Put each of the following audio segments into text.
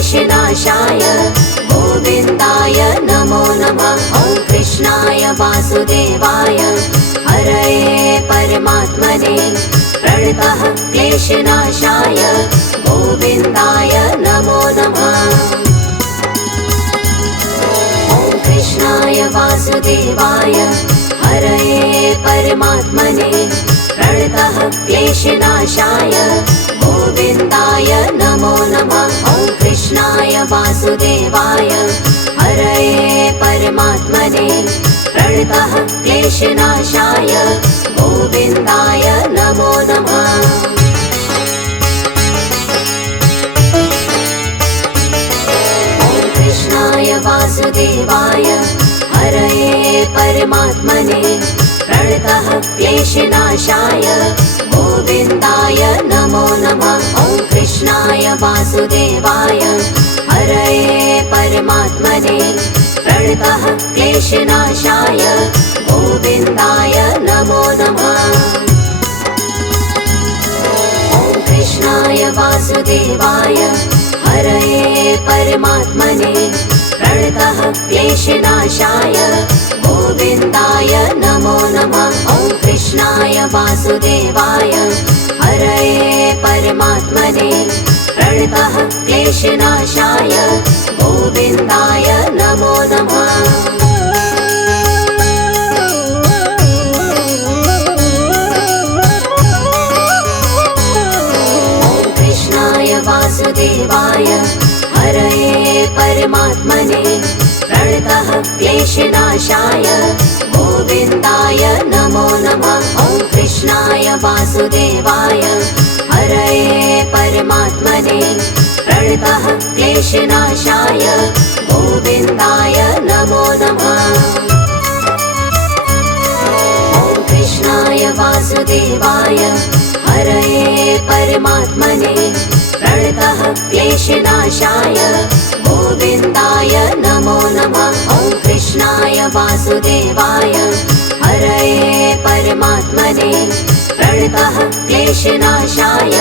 क्लेशनाशाय गोविन्दाय नमो नमः। ॐ कृष्णाय वासुदेवाय हरये परमात्मने प्रणतः क्लेशनाशाय गोविन्दाय नमो नमः। ॐ कृष्णाय वासुदेवाय हरये परमात्मने प्रणतः क्लेशनाशाय गोविन्दाय नमो नमः। ॐ कृष्णाय वासुदेवाय हरये परमात्मने प्रणतः क्लेशनाशाय गोविन्दाय नमो नमः। ॐ कृष्णाय वासुदेवाय हरये परमात्मने प्रणतः क्लेशनाशाय गोविन्दाय नमो नमः। ॐ कृष्णाय वासुदेवाय हरये परमात्मने प्रणतः क्लेशनाशाय गोविन्दाय नमो नमः। ॐ कृष्णाय वासुदेवाय हरये परमात्मने प्रणतः क्लेशनाशाय गोविन्दाय नमो नमः। ॐ कृष्णाय वासुदेवाय हरये परमात्मने प्रणतः क्लेशनाशाय गोविन्दाय नमो नमः। ॐ कृष्णाय वासुदेवाय हरये परमात्मने प्रणतः क्लेशनाशाय गोविन्दाय नमो नमः। ॐ कृष्णाय वासुदेवाय हरये परमात्मने प्रणतः क्लेशनाशाय गोविन्दाय नमो नमः। ॐ कृष्णाय वासुदेवाय हरये परमात्मने प्रणतः क्लेशनाशाय गोविन्दाय नमो नमः। ॐ कृष्णाय वासुदेवाय हरये परमात्मने प्रणतः क्लेशनाशाय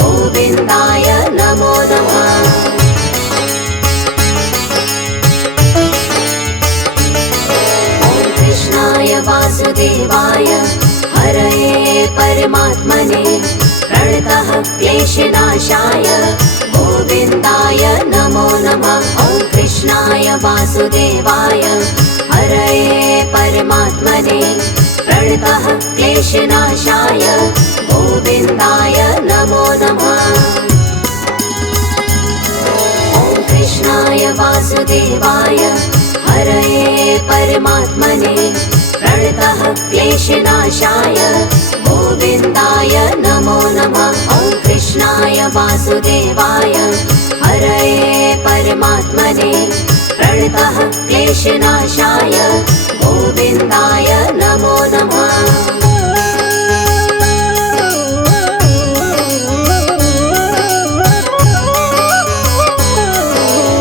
गोविन्दाय नमो नमः। ॐ कृष्णाय वासुदेवाय हरये परमात्मने प्रणतः क्लेशनाशाय गोविन्दाय नमो नमः। ॐ कृष्णाय वासुदेवाय हरये परमात्मने प्रणतः क्लेशनाशाय गोविन्दाय नमो नमः। ॐ कृष्णाय वासुदेवाय हरये परमात्मने प्रणतः क्लेशनाशाय गोविन्दाय नमो नमः। ॐ कृष्णाय वासुदेवाय हरये परमात्मने प्रणतः क्लेशनाशाय गोविन्दाय नमो नमः।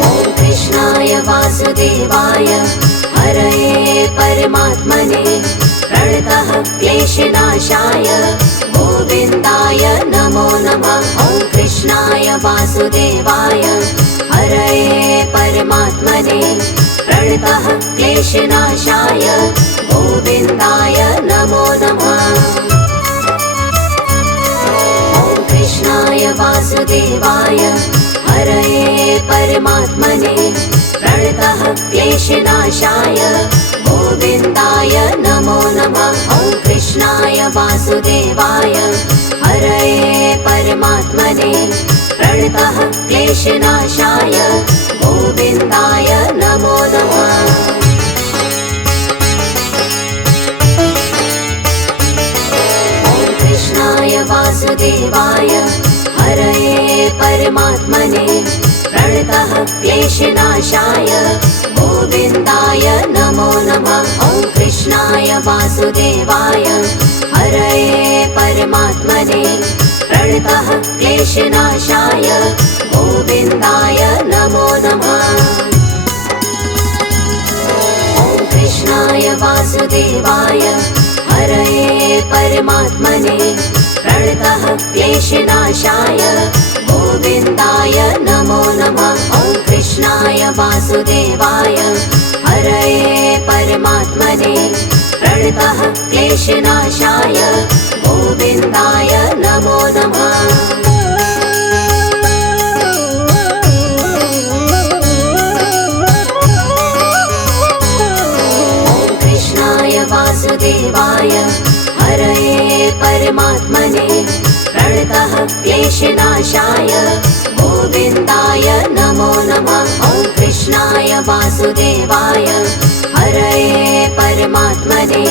ॐ कृष्णाय वासुदेवाय हरये परमात्मने प्रणतः क्लेशनाशाय गोविन्दाय नमो नमः। ॐ कृष्णाय वासुदेवाय हरये परमात्मने प्रणतः क्लेशनाशाय गोविन्दाय नमो नमः। ॐ कृष्णाय वासुदेवाय हरये परमात्मने प्रणतः क्लेशनाशाय गोविन्दाय नमो नमः। ॐ कृष्णाय वासुदेवाय हरये परमात्मने प्रणतः क्लेशनाशाय गोविन्दाय नमो नमः। ॐ कृष्णाय वासुदेवाय हरये परमात्मने प्रणतः क्लेशनाशाय गोविन्दाय नमो नमः। ॐ कृष्णाय वासुदेवाय हरये परमात्मने प्रणतः क्लेशनाशाय गोविन्दाय नमो नमः। ॐ कृष्णाय वासुदेवाय हरये परमात्मने प्रणतः क्लेशनाशाय गोविन्दाय नमो नमः। वासुदेवाय हरये परमात्मने प्रणतः क्लेशनाशाय गोविन्दाय नमो नमः। वासुदेवाय हरये परमात्मने प्रणतः क्लेशनाशाय गोविन्दाय नमो नमः। ॐ कृष्णाय वासुदेवाय हरये परमात्मने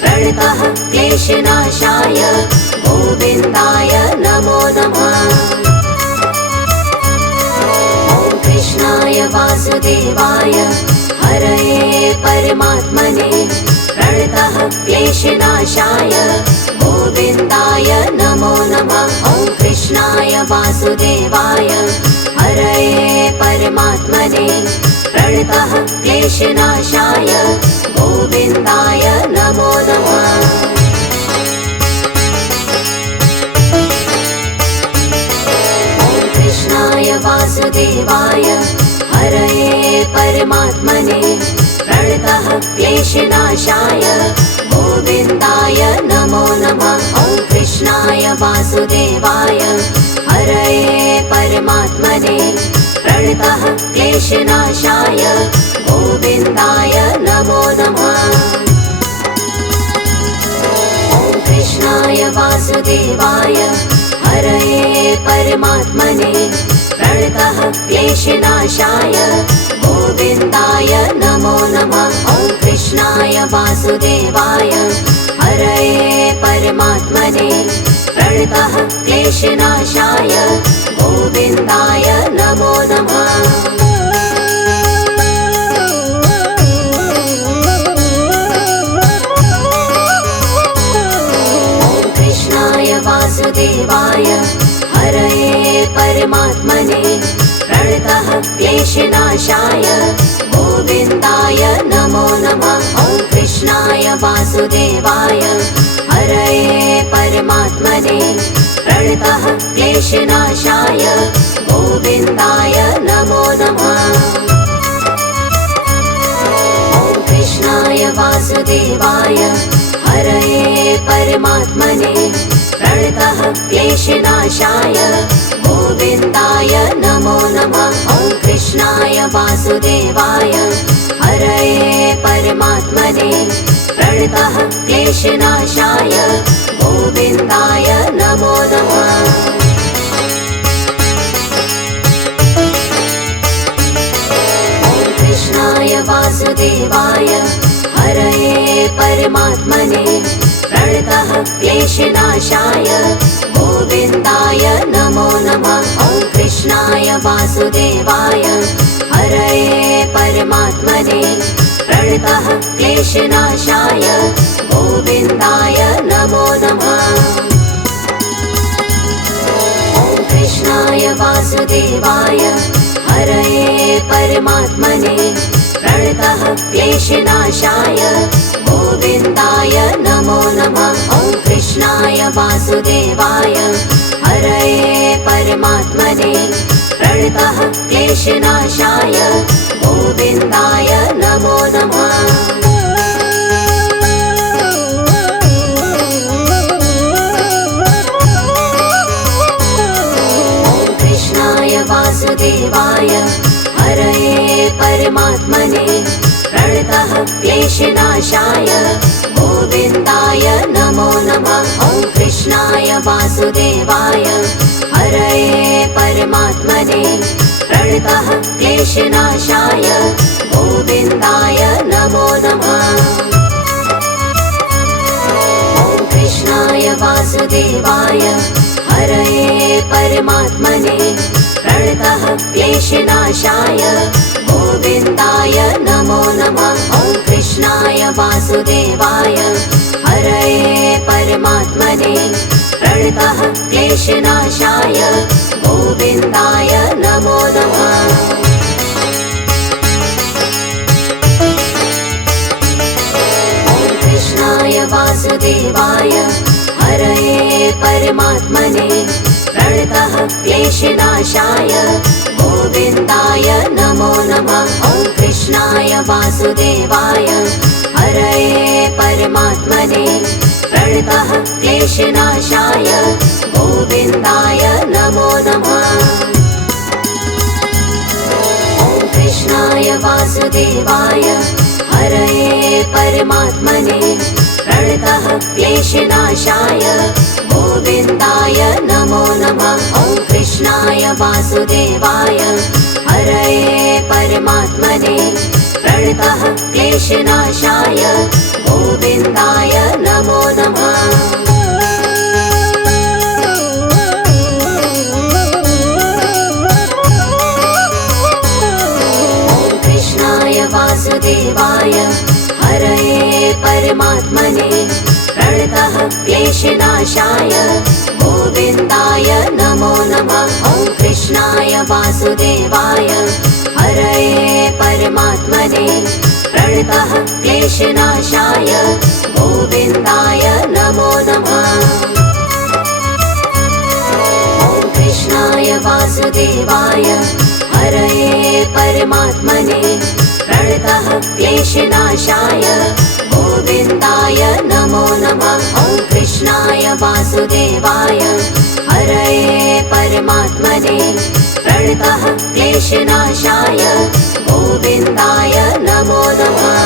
प्रणतः क्लेशनाशाय गोविन्दाय नमो नमः। ॐ कृष्णाय वासुदेवाय हरये परमात्मने प्रणतः क्लेशनाशाय गोविन्दाय नमो नमः। ॐ कृष्णाय वासुदेवाय हरये परमात्मने प्रणतः क्लेशनाशाय गोविन्दाय नमो नमः। ॐ कृष्णाय वासुदेवाय हरये परमात्मने प्रणतः क्लेशनाशाय गोविन्दाय नमो नमः। ॐ कृष्णाय वासुदेवाय हरये परमात्मने प्रणतः क्लेशनाशाय गोविन्दाय नमो नमः। ॐ कृष्णाय वासुदेवाय हरये परमात्मने प्रणतः क्लेशनाशाय गोविन्दाय नमो नमः। ॐ कृष्णाय वासुदेवाय हरये परमात्मने प्रणतः क्लेशनाशाय गोविन्दाय नमो नमः। ॐ कृष्णाय वासुदेवाय हरये परमात्मने प्रणतः क्लेशनाशाय गोविन्दाय नमो नमः। ॐ कृष्णाय वासुदेवाय हरये परमात्मने प्रणतः क्लेशनाशाय गोविन्दाय नमो नमः। ॐ कृष्णाय वासुदेवाय हरये परमात्मने प्रणतः क्लेशनाशाय गोविन्दाय नमो नमः। ॐ कृष्णाय वासुदेवाय हरये परमात्मने प्रणतः क्लेशनाशाय गोविन्दाय नमो नमः। ॐ कृष्णाय वासुदेवाय हरये परमात्मने प्रणतः क्लेशनाशाय गोविन्दाय नमो नमः। ॐ कृष्णाय वासुदेवाय हरये परमात्मने प्रणतः क्लेशनाशाय गोविन्दाय नमो नमः। ॐ कृष्णाय वासुदेवाय हरये परमात्मने प्रणतः क्लेशनाशाय गोविन्दाय नमो नमः। ॐ कृष्णाय वासुदेवाय हरये परमात्मने प्रणतः क्लेशनाशाय गोविन्दाय नमो नमः। ॐ कृष्णाय वासुदेवाय हरये परमात्मने प्रणतः क्लेशनाशाय गोविन्दाय नमो नमः। ॐ कृष्णाय वासुदेवाय हरये परमात्मने प्रणतः क्लेशनाशाय गोविन्दाय नमो नमः। ॐ कृष्णाय वासुदेवाय हरये परमात्मने प्रणतः क्लेशनाशाय गोविन्दाय नमो नमः। ॐ कृष्णाय वासुदेवाय हरये परमात्मने प्रणतः क्लेशनाशाय गोविन्दाय नमो नमः। ॐ कृष्णाय वासुदेवाय हरये परमात्मने प्रणतः क्लेशनाशाय गोविन्दाय नमो नमः। ॐ वासुदेवाय हरये परमात्मने प्रणतः क्लेशनाशाय गोविन्दाय नमो नमः। ॐ कृष्णाय वासुदेवाय हरये परमात्मने प्रणतः क्लेशनाशाय गोविन्दाय नमो नमः। ॐ कृष्णाय वासुदेवाय हरये परमात्मने प्रणतः क्लेशनाशाय गोविन्दाय नमो नमः। ॐ कृष्णाय वासुदेवाय हरये परमात्मने प्रणतः क्लेशनाशाय गोविन्दाय नमो नमः। ॐ कृष्णाय वासुदेवाय हरये परमात्मने प्रणतः क्लेशनाशाय गोविन्दाय नमो नमः। ॐ कृष्णाय वासुदेवाय हरये परमात्मने प्रणतः क्लेशनाशाय गोविन्दाय नमो नमः। ॐ कृष्णाय वासुदेवाय हरये परमात्मने प्रणतः क्लेशनाशाय गोविन्दाय नमो नमः।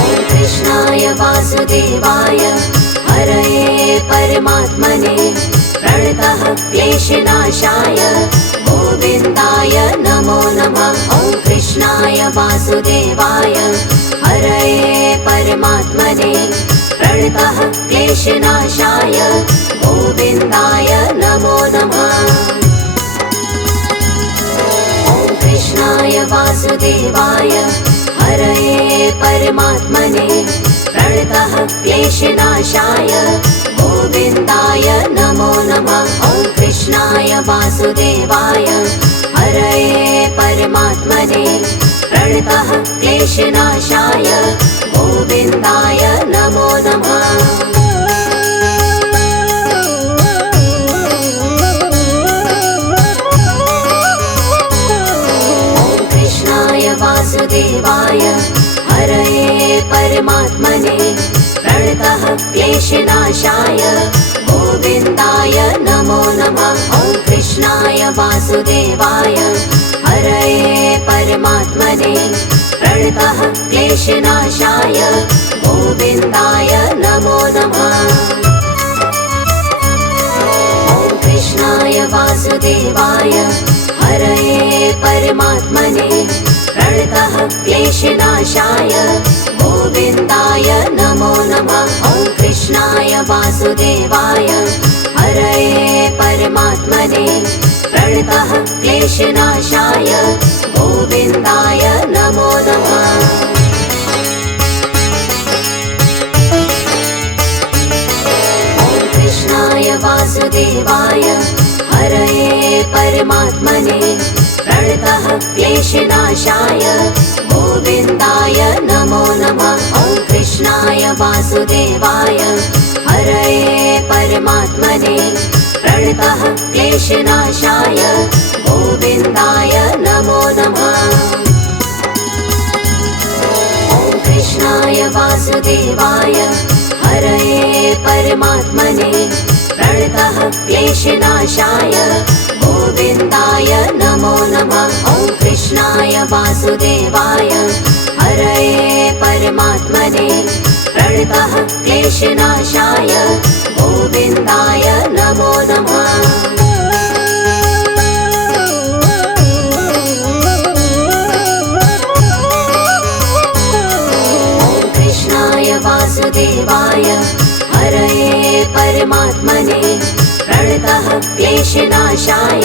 ॐ कृष्णाय वासुदेवाय हरये परमात्मने प्रणतः क्लेशनाशाय गोविन्दाय नमो नमः। ॐ कृष्णाय वासुदेवाय हरये परमात्मने प्रणतः क्लेशनाशाय गोविन्दाय नमो नमः। ॐ कृष्णाय वासुदेवाय हरये परमात्मने प्रणतः क्लेशनाशाय गोविन्दाय नमो नमः। ॐ कृष्णाय वासुदेवाय हरये परमात्मने प्रणतः क्लेशनाशाय गोविन्दाय नमो नमः। ॐ कृष्णाय वासुदेवाय हरये परमात्मने प्रणतः क्लेशनाशाय गोविन्दाय नमो नमः। ॐ कृष्णाय वासुदेवाय हरये परमात्मने प्रणतः क्लेशनाशाय गोविन्दाय नमो नमः। ॐ कृष्णाय वासुदेवाय हरये परमात्मने प्रणतः क्लेशनाशाय गोविन्दाय नमो नमः। ॐ कृष्णाय वासुदेवाय हरये परमात्मने प्रणतः क्लेशनाशाय गोविन्दाय नमो नमः। ॐ कृष्णाय वासुदेवाय हरये परमात्मने प्रणतः क्लेशनाशाय गोविन्दाय नमो नमः। ॐ कृष्णाय वासुदेवाय हरये परमात्मने प्रणतः क्लेशनाशाय गोविन्दाय नमो नमः। ॐ कृष्णाय वासुदेवाय हरये परमात्मने प्रणतः क्लेशनाशाय गोविन्दाय नमो नमः। ॐ कृष्णाय वासुदेवाय हरये परमात्मने प्रणतः क्लेशनाशाय गोविन्दाय नमो नमः। ॐ कृष्णाय वासुदेवाय हरये परमात्मने प्रणतः क्लेशनाशाय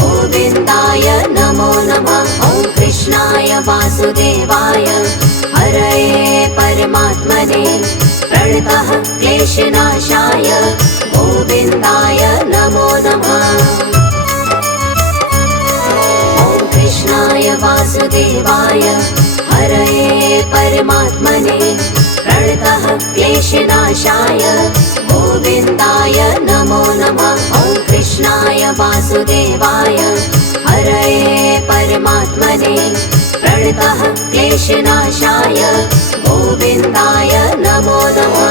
गोविन्दाय नमो नमः। ॐ कृष्णाय वासुदेवाय हरये परमात्मने प्रणतः क्लेशनाशाय गोविन्दाय नमो नमः। ॐ कृष्णाय वासुदेवाय हरये परमात्मने प्रणतः क्लेशनाशाय गोविन्दाय नमो नमः। ॐ कृष्णाय वासुदेवाय हरये परमात्मने प्रणतः क्लेशनाशाय गोविन्दाय नमो नमः।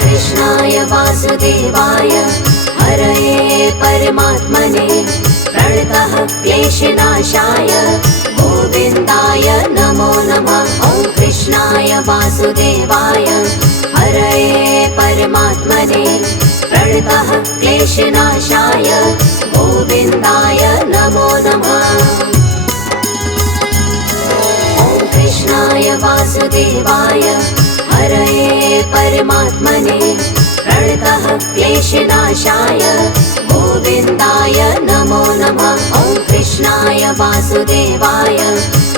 कृष्णाय वासुदेवाय हरये परमात्मने प्रणतः क्लेशनाशाय गोविन्दाय नमो नमः। ॐ कृष्णाय वासुदेवाय हरये परमात्मने प्रणतः क्लेशनाशाय गोविन्दाय नमो नमः। ॐ कृष्णाय वासुदेवाय हरये परमात्मने प्रणतः क्लेशनाशाय गोविन्दाय नमो नमः। ॐ कृष्णाय वासुदेवाय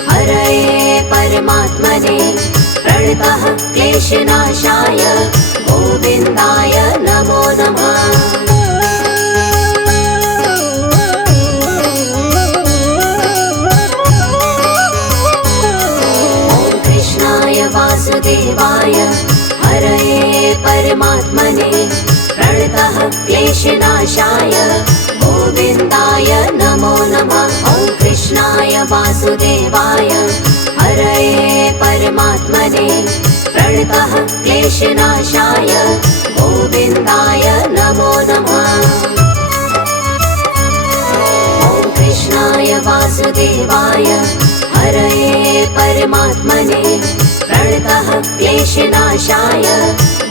हरये परमात्मने प्रणतः क्लेशनाशाय गोविन्दाय नमो नमः। वासुदेवाय हरये परमात्मने प्रणतः क्लेशनाशाय गोविन्दाय नमो नमः। ॐ कृष्णाय वासुदेवाय हरये परमात्मने प्रणतः क्लेशनाशाय गोविन्दाय नमो नमः। ॐ कृष्णाय वासुदेवाय हरये परमात्मने प्रणतः क्लेशनाशाय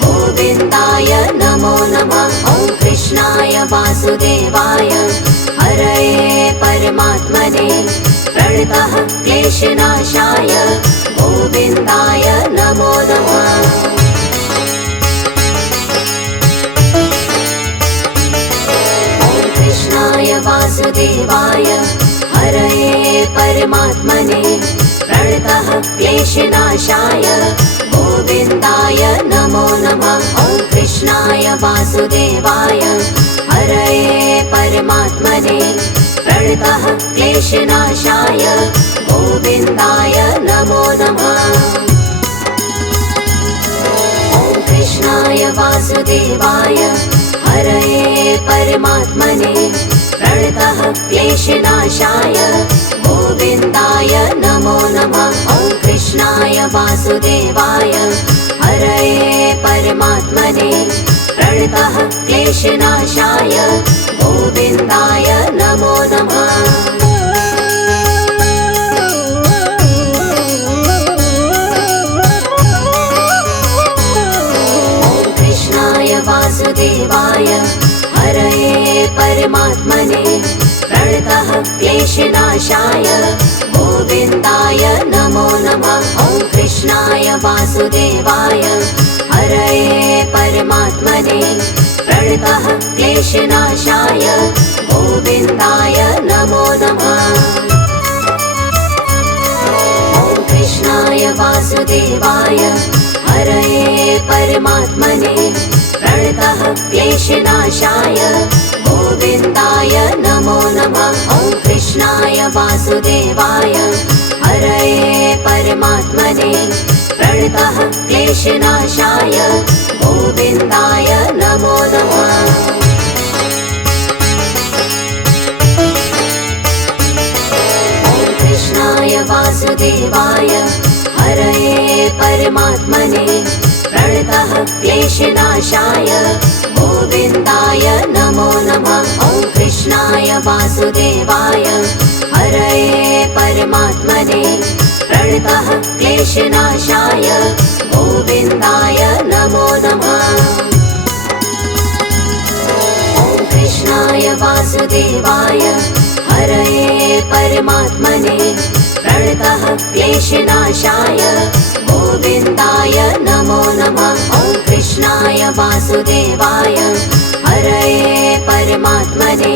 गोविन्दाय नमो नमः। ॐ कृष्णाय वासुदेवाय हरये परमात्मने प्रणतः क्लेशनाशाय गोविन्दाय नमो नमः। ॐ कृष्णाय वासुदेवाय हरये परमात्मने प्रणतः क्लेशनाशाय गोविन्दाय नमो नमः। ॐ कृष्णाय वासुदेवाय हरये परमात्मने प्रणतः क्लेशनाशाय गोविन्दाय नमो नमः। ॐ कृष्णाय वासुदेवाय हरये परमात्मने प्रणतः क्लेशनाशाय गोविन्दाय नमो नमः। ॐ कृष्णाय वासुदेवाय हरये परमात्मने प्रणतः क्लेशनाशाय गोविन्दाय नमो नमः। ॐ कृष्णाय वासुदेवाय हरये परमात्मने प्रणतः क्लेशनाशाय गोविन्दाय नमो नमः। ॐ कृष्णाय वासुदेवाय हरये परमात्मने प्रणतः क्लेशनाशाय गोविन्दाय नमो नमः। ॐ कृष्णाय वासुदेवाय हरये परमात्मने प्रणतः क्लेशनाशाय गोविन्दाय नमो नमः। ॐ कृष्णाय वासुदेवाय हरये परमात्मने प्रणतः क्लेशनाशाय गोविन्दाय नमो नमः। ॐ कृष्णाय वासुदेवाय हरये परमात्मने प्रणतः क्लेशनाशाय गोविन्दाय नमो नमः। ॐ कृष्णाय वासुदेवाय हरये परमात्मने प्रणतः क्लेशनाशाय गोविन्दाय नमो नमः। ॐ कृष्णाय वासुदेवाय हरये परमात्मने प्रणतः क्लेशनाशाय गोविन्दाय नमो नमः। ॐ कृष्णाय वासुदेवाय हरये परमात्मने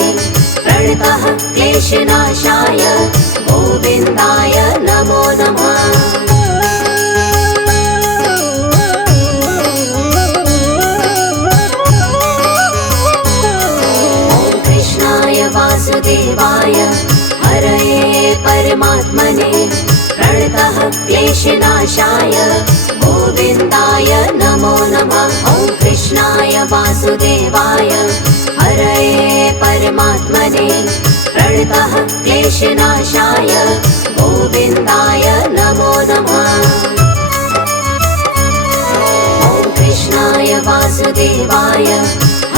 प्रणतः क्लेशनाशाय गोविन्दाय नमो नमः। ॐ कृष्णाय वासुदेवाय हरये परमात्मने प्रणतः क्लेशनाशाय गोविन्दाय नमो नमः। कृष्णाय वासुदेवाय हरये परमात्मने प्रणतः क्लेशनाशाय गोविन्दाय नमो नमः। ॐ कृष्णाय वासुदेवाय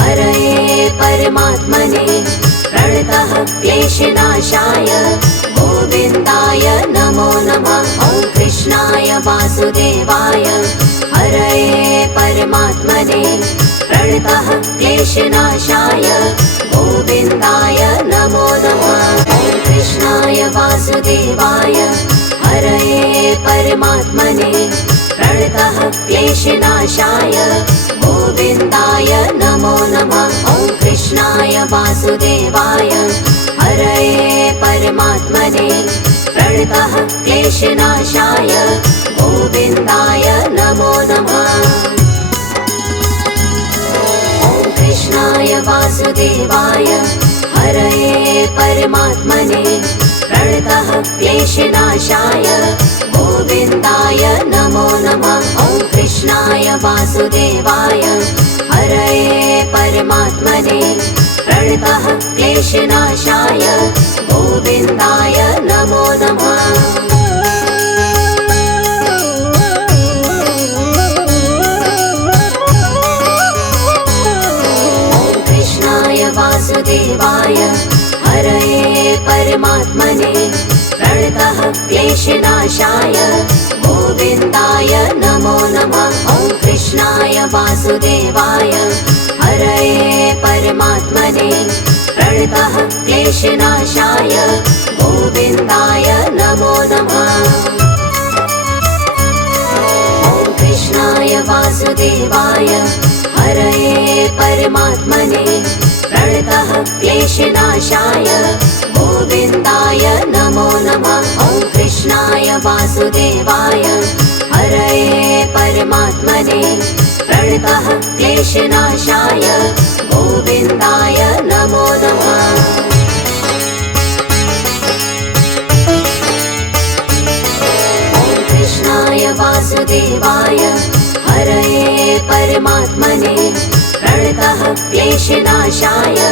हरये परमात्मने प्रणतः क्लेशनाशाय गोविन्दाय नमो नमः। ॐ कृष्णाय वासुदेवाय हरये परमात्मने प्रणतः क्लेशनाशाय गोविन्दाय नमो नमः। ॐ कृष्णाय वासुदेवाय हरये परमात्मने प्रणतः क्लेशनाशाय गोविन्दाय नमो नमः। ॐ कृष्णाय वासुदेवाय हरये परमात्मने प्रणतः क्लेशनाशाय गोविन्दाय नमो नमः। ॐ कृष्णाय वासुदेवाय हरये परमात्मने प्रणतः क्लेशनाशाय गोविन्दाय नमो नमः। ॐ कृष्णाय वासुदेवाय हरये परमात्मने प्रणतः क्लेशनाशाय गोविन्दाय नमो नमः। ॐ कृष्णाय वासुदेवाय हरये परमात्मने प्रणतः क्लेशनाशाय गोविन्दाय नमो नमः। ॐ कृष्णाय वासुदेवाय हरये परमात्मने प्रणतः क्लेशनाशाय गोविन्दाय नमो नमः। ॐ कृष्णाय वासुदेवाय हरये परमात्मने प्रणतः क्लेशनाशाय गोविन्दाय नमो नमः। ॐ कृष्णाय वासुदेवाय हरये परमात्मने प्रणतः क्लेशनाशाय गोविन्दाय नमो नमः। ॐ कृष्णाय वासुदेवाय हरये परमात्मने प्रणतः क्लेशनाशाय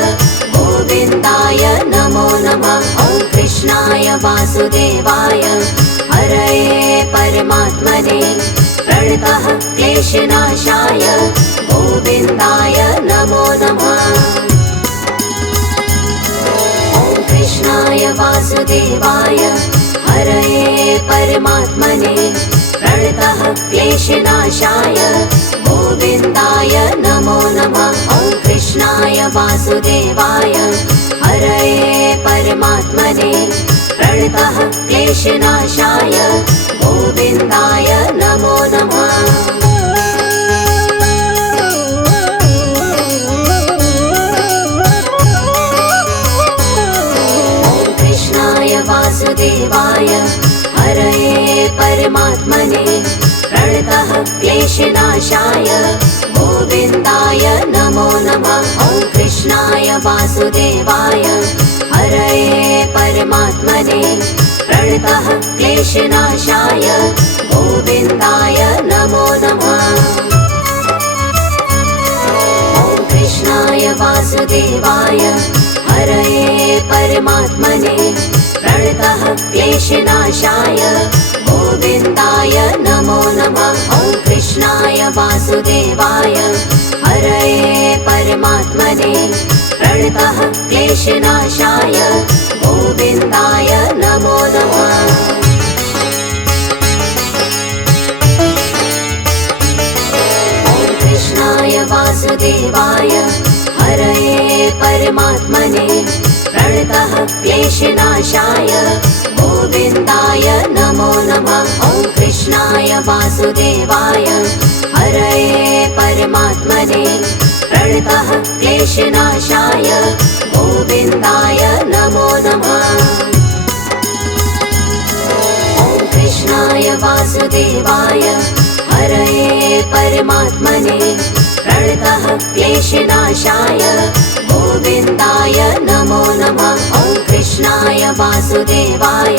गोविन्दाय नमो नमः। ॐ कृष्णाय वासुदेवाय हरये परमात्मने प्रणतः क्लेशनाशाय गोविन्दाय नमो नमः। ॐ कृष्णाय वासुदेवाय हरये परमात्मने प्रणतः क्लेशनाशाय गोविन्दाय नमो नमः। ॐ कृष्णाय वासुदेवाय हरये परमात्मने प्रणतः क्लेशनाशाय गोविन्दाय नमो नमः। ॐ कृष्णाय वासुदेवाय हरये परमात्मने प्रणतः क्लेशनाशाय गोविन्दाय नमो नमः। ॐ कृष्णाय वासुदेवाय हरये परमात्मने प्रणतः क्लेशनाशाय गोविन्दाय नमो नमः। ॐ कृष्णाय वासुदेवाय हरये परमात्मने प्रणतः क्लेशनाशाय गोविन्दाय नमो नमः। ॐ कृष्णाय वासुदेवाय हरये परमात्मने प्रणतः क्लेशनाशाय गोविन्दाय नमो नमः। ॐ कृष्णाय वासुदेवाय हरये परमात्मने प्रणतः क्लेशनाशाय गोविन्दाय नमो नमः। ॐ कृष्णाय वासुदेवाय हरये परमात्मने प्रणतः क्लेशनाशाय गोविन्दाय नमो नमः। ॐ कृष्णाय वासुदेवाय हरये परमात्मने प्रणतः क्लेशनाशाय गोविन्दाय नमो नमः। ॐ कृष्णाय वासुदेवाय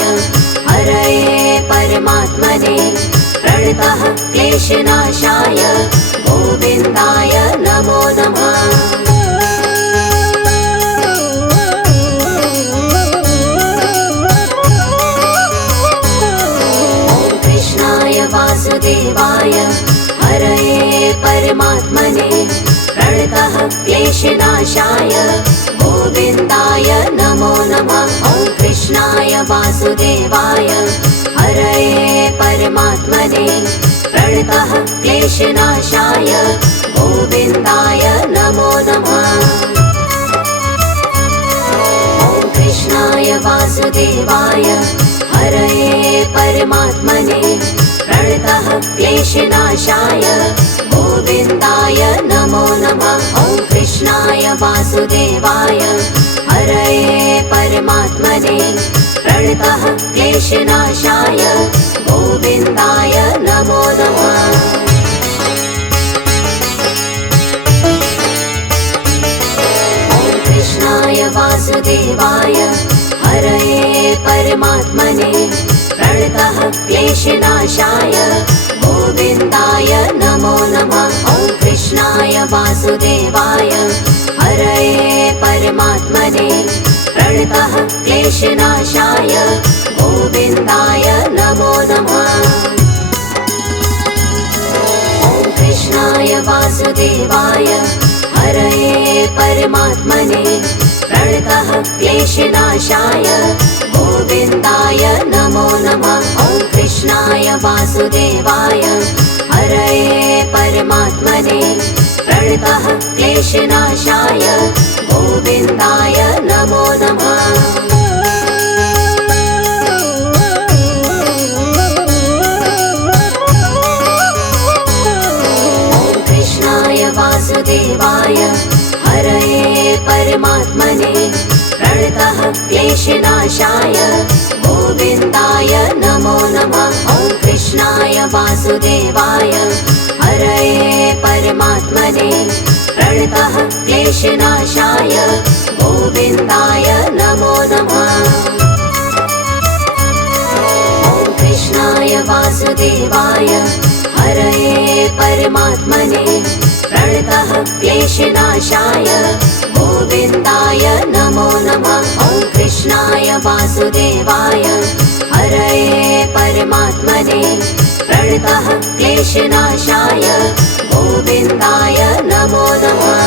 हरये परमात्मने प्रणतः क्लेशनाशाय गोविन्दाय नमो नमः। वासुदेवाय हरये परमात्मने प्रणतः क्लेशनाशाय गोविन्दाय नमो नमः। ॐ कृष्णाय वासुदेवाय हरये परमात्मने प्रणतः क्लेशनाशाय गोविन्दाय नमो नमः। ॐ कृष्णाय वासुदेवाय हरये परमात्मने प्रणतः क्लेशनाशाय गोविन्दाय नमो नमः। ॐ कृष्णाय वासुदेवाय हरये परमात्मने प्रणतः क्लेशनाशाय गोविन्दाय नमो नमः। ॐ कृष्णाय वासुदेवाय हरये परमात्मने प्रणतः क्लेशनाशाय गोविन्दाय नमो नमः। ॐ कृष्णाय वासुदेवाय हरये परमात्मने प्रणतः क्लेशनाशाय गोविन्दाय नमो नमः। ॐ कृष्णाय वासुदेवाय हरये परमात्मने प्रणतः क्लेशनाशाय गोविन्दाय नमो नमः। ॐ कृष्णाय वासुदेवाय हरये परमात्मने प्रणतः क्लेशनाशाय गोविन्दाय नमो नमः। ॐ कृष्णाय वासुदेवाय हरये परमात्मने प्रणतः क्लेशनाशाय गोविन्दाय नमो नमः। ॐ कृष्णाय वासुदेवाय हरये परमात्मने प्रणतः क्लेशनाशाय गोविन्दाय नमो नमः। ॐ कृष्णाय वासुदेवाय हरये परमात्मने प्रणतः क्लेशनाशाय गोविन्दाय नमो नमः। ॐ कृष्णाय वासुदेवाय हरये परमात्मने प्रणतः क्लेशनाशाय गोविन्दाय नमो नमः।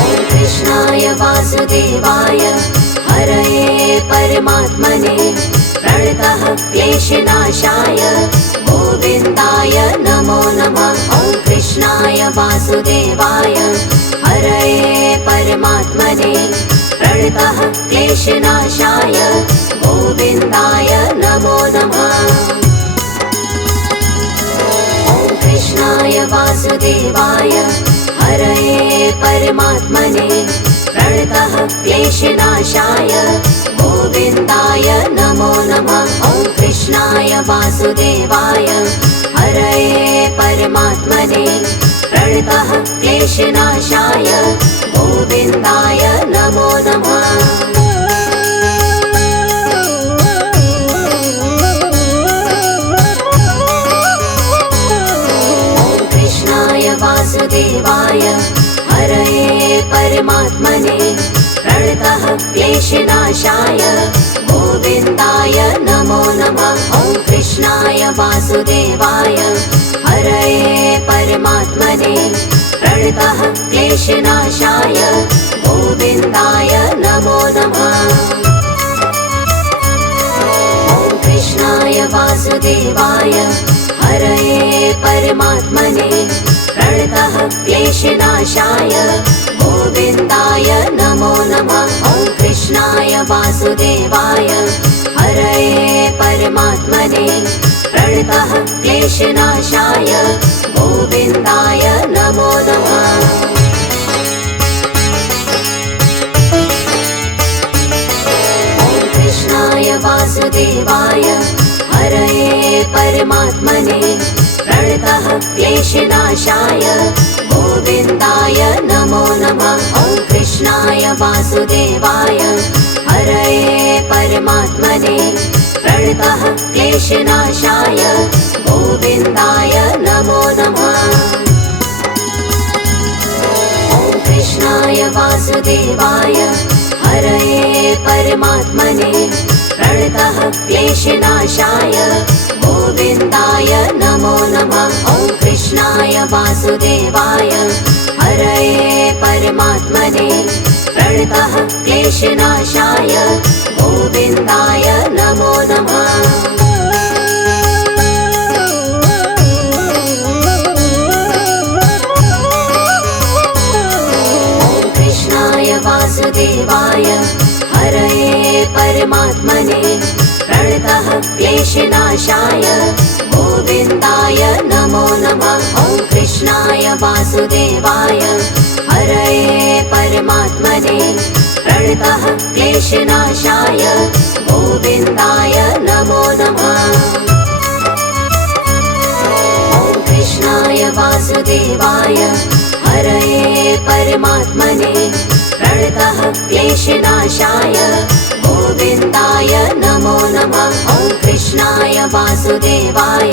ॐ कृष्णाय वासुदेवाय हरये परमात्मने प्रणतः क्लेशनाशाय गोविन्दाय नमो नमः। ॐ कृष्णाय वासुदेवाय हरये परमात्मने प्रणतः क्लेशनाशाय गोविन्दाय नमो नमः। ॐ कृष्णाय वासुदेवाय हरये परमात्मने प्रणतः क्लेशनाशाय गोविन्दाय नमो नमः। ॐ कृष्णाय वासुदेवाय हरये परमात्मने प्रणतः क्लेशनाशाय गोविन्दाय नमो नमः। ॐ कृष्णाय वासुदेवाय हरये परमात्मने प्रणतः क्लेशनाशाय गोविन्दाय नमो नमः। ॐ कृष्णाय वासुदेवाय हरये परमात्मने प्रणतः क्लेशनाशाय गोविन्दाय नमो नमः। ॐ कृष्णाय वासुदेवाय हरये परमात्मने प्रणतः क्लेशनाशाय गोविन्दाय नमो नमः। ॐ कृष्णाय वासुदेवाय हरये परमात्मने प्रणतः क्लेशनाशाय गोविन्दाय नमो नमः। ॐ कृष्णाय वासुदेवाय हरये परमात्मने प्रणतः क्लेशनाशाय गोविन्दाय नमो नमः। ॐ कृष्णाय कृष्णाय वासुदेवाय हरये परमात्मने प्रणतः क्लेशनाशाय गोविन्दाय नमो नमः। ॐ कृष्णाय वासुदेवाय हरये परमात्मने प्रणतः क्लेशनाशाय गोविन्दाय नमो नमः। ॐ कृष्णाय वासुदेवाय हरये परमात्मने प्रणतः क्लेशनाशाय गोविन्दाय नमो नमः। ॐ कृष्णाय वासुदेवाय हरये परमात्मने प्रणतः क्लेशनाशाय गोविन्दाय नमो नमः। ॐ कृष्णाय वासुदेवाय हरये परमात्मने प्रणतः क्लेशनाशाय गोविन्दाय नमो नमः। ॐ कृष्णाय वासुदेवाय हरये परमात्मने प्रणतः क्लेशनाशाय गोविन्दाय नमो नमः। ॐ कृष्णाय वासुदेवाय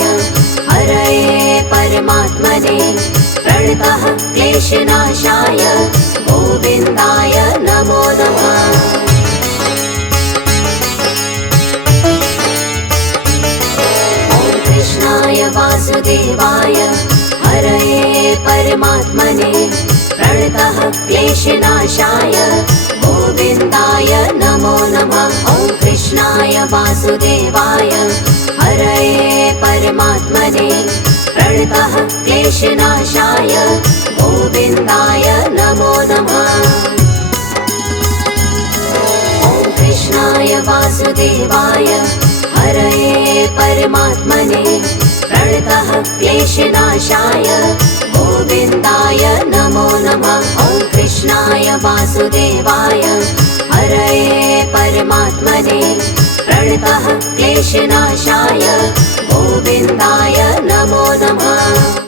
हरये परमात्मने प्रणतः क्लेशनाशाय गोविन्दाय नमो नमः। ॐ कृष्णाय वासुदेवाय हरये परमात्मने प्रणतः क्लेशनाशाय गोविन्दाय नमो नमः। ॐ कृष्णाय वासुदेवाय हरये परमात्मने प्रणतः क्लेशनाशाय गोविन्दाय नमो नमः। ॐ कृष्णाय वासुदेवाय हरये परमात्मने प्रणतः क्लेशनाशाय गोविन्दाय नमो नमः। ॐ कृष्णाय वासुदेवाय हरये परमात्मने प्रणतः क्लेशनाशाय गोविन्दाय नमो नमः।